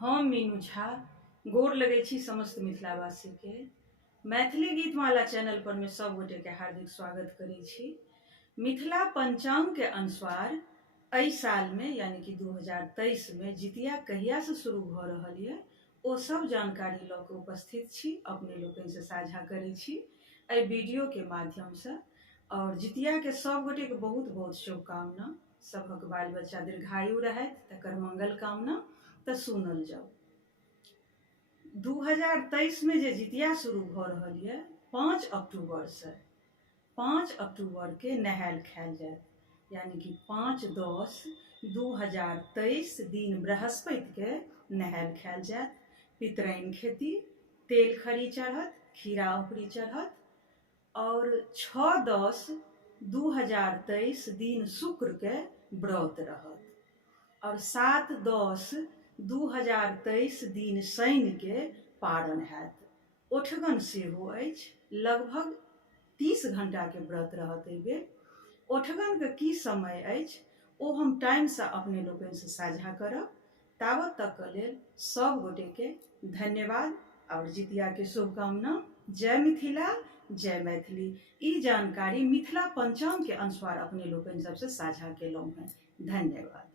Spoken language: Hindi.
हम मीनू झा गोर लगै छी समस्त मिथिलावासी के। मैथिली गीतमाला चैनल पर में सब गोटे के हार्दिक स्वागत करै छी। मिथिला पंचांग के अनुसार एहि साल में यानी कि 2023 में जितिया कहिया से शुरू भ रहल है ओ सब जानकारी ल के उपस्थित छी, अपने लोकन से साझा करै छी एहि वीडियो के माध्यम से। और जितिया के सब गोटे के बहुत बहुत शुभकामना। सबक बाल बच्चा दीर्घायु रहत तकर मंगल कामना। तो सुनल जाओ। 2023 में जे जितिया शुरू भ रहल है 5 अक्टूबर से। 5 अक्टूबर के नहायल खायल जाए, यानी कि 5/10/2023 दिन बृहस्पति के नहायल खायल जाए। पितराइन खेती, तेल खरी चढ़त, खीरा उपरी चढ़त। और 6/10/2023 दिन शुक्र के व्रत रहत। और 7/10/2023 दिन शनि के पारण हैत। ओठगन सेहो अछि, लगभग 30 घंटा के व्रत रहत एहि बेर। ओठगन के की समय अछि ओ हम टाइम से अपने लोगन से साझा करब। तावत तक के लेल सब गोटे के धन्यवाद और जितिया के शुभकामना। जय मिथिला, जय मैथिली। ई जानकारी मिथिला पंचांग के अनुसार अपने लोगन सबसे साझा केलहुं हैं। धन्यवाद।